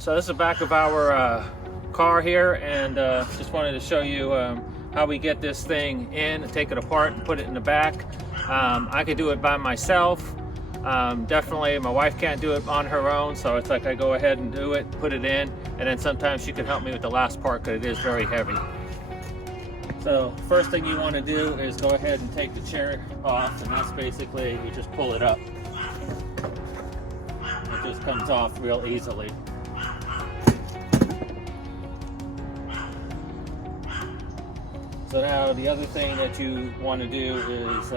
So this is the back of our car here, and just wanted to show you how we get this thing in, take it apart and put it in the back. I could do it by myself. Definitely my wife can't do it on her own, so it's like I go ahead and do it, put it in, and then sometimes she can help me with the last part because it is very heavy. So first thing you want to do is go ahead and take the chair off, and that's basically you just pull it up. It just comes off real easily. So now the other thing that you want to do is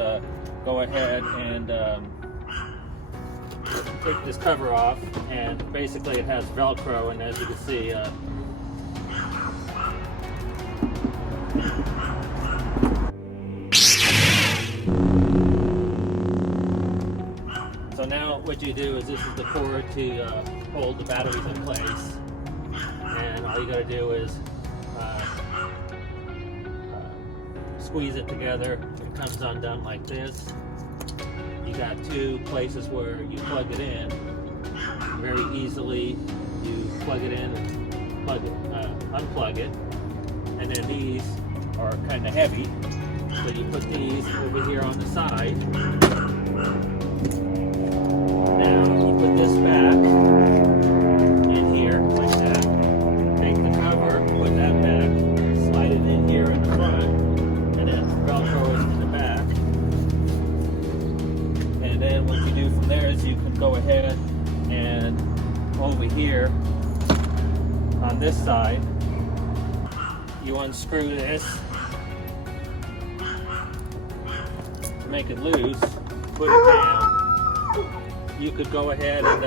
go ahead and take this cover off, and basically it has Velcro, and as you can see so now what you do is this is the cord to hold the batteries in place, and all you got to do is squeeze it together. It comes undone like this. You got two places where you plug it in very easily. You plug it in and unplug it, and then these are kind of heavy, so you put these over here on the side. Now you put this back in here like that. Take the cover, put that back, slide it in here in the front, and then Velcro it in the back. And then what you do from there is you can go ahead and over here on this side, you unscrew this to make it loose, put it down. You could go ahead and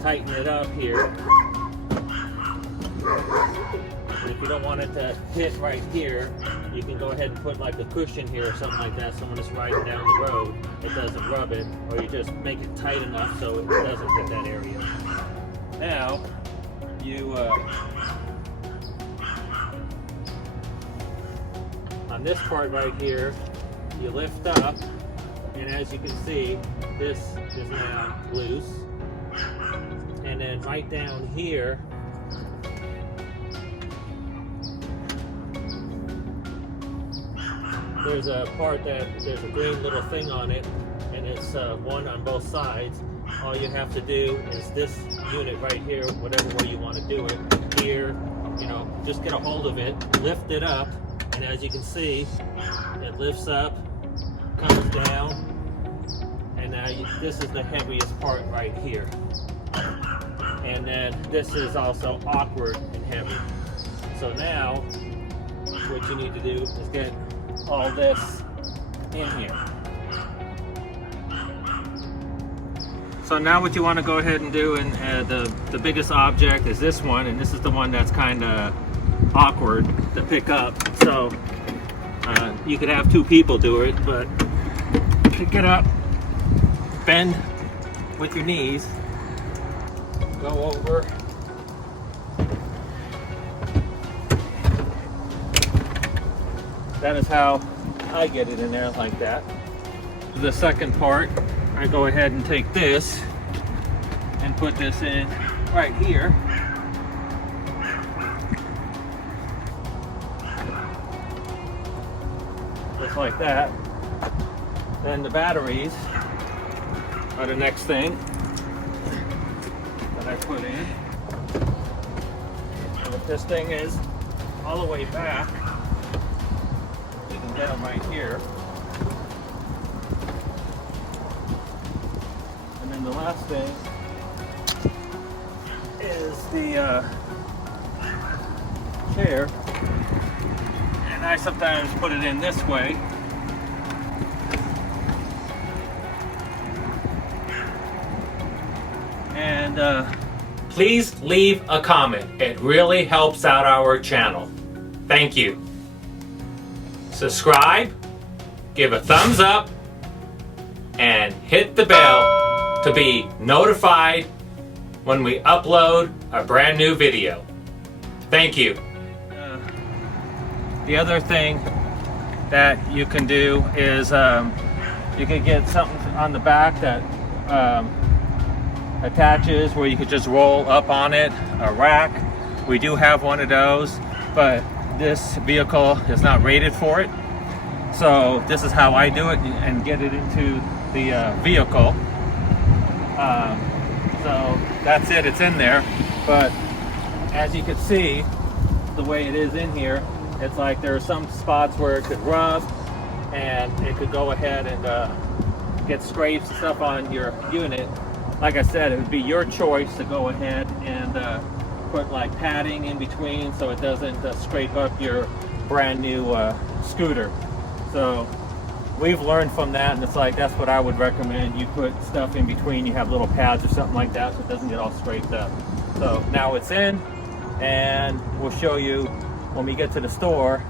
tighten it up here. And if you don't want it to hit right here, you can go ahead and put like a cushion here or something like that, so when it's riding down the road, it doesn't rub it, or you just make it tight enough so it doesn't hit that area. Now, you, on this part right here, you lift up, and as you can see, this is now loose. And then right down here, there's a part that there's a green little thing on it, and it's one on both sides. All you have to do is this unit right here, whatever way you want to do it, here, you know, just get a hold of it, lift it up, and as you can see, it lifts up, comes down, and now this is the heaviest part right here. And then this is also awkward and heavy. So now, what you need to do is get all this in here. So now what you want to go ahead and do, and the biggest object is this one, and this is the one that's kind of awkward to pick up. So you could have two people do it, but pick it up, bend with your knees, go over, that is how I get it in there, like that. The second part, I go ahead and take this and put this in right here. Just like that. Then the batteries are the next thing that I put in. And if this thing is all the way back, you can get them right here. And then the last thing is the chair. And I sometimes put it in this way. And please leave a comment. It really helps out our channel. Thank you. Subscribe, give a thumbs up, and hit the bell to be notified when we upload a brand new video. Thank you. The other thing that you can do is you can get something on the back that attaches where you could just roll up on it, a rack. We do have one of those, but this vehicle is not rated for it. So this is how I do it and get it into the vehicle. So that's it, it's in there. But as you can see, the way it is in here, it's like there are some spots where it could rub and it could go ahead and get scrapes and stuff on your unit. Like I said, it would be your choice to go ahead and put like padding in between so it doesn't scrape up your brand new scooter. So we've learned from that, and it's like that's what I would recommend. You put stuff in between, you have little pads or something like that so it doesn't get all scraped up. So now it's in, and we'll show you when we get to the store,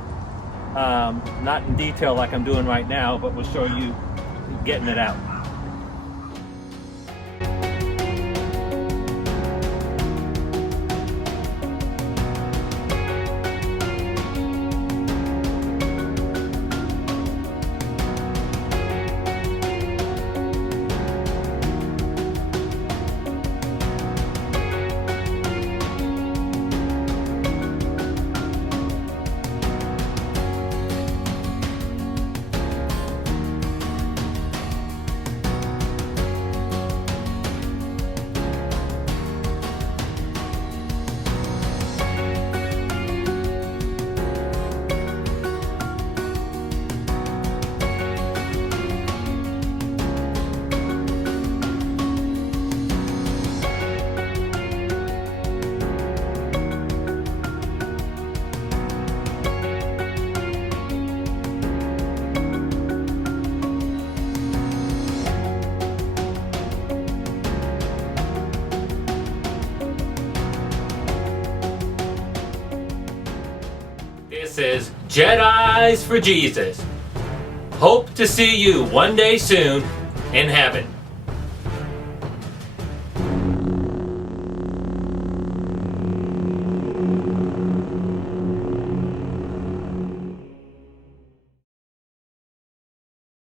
not in detail like I'm doing right now, but we'll show you getting it out. This is Jedis for Jesus. Hope to see you one day soon in heaven.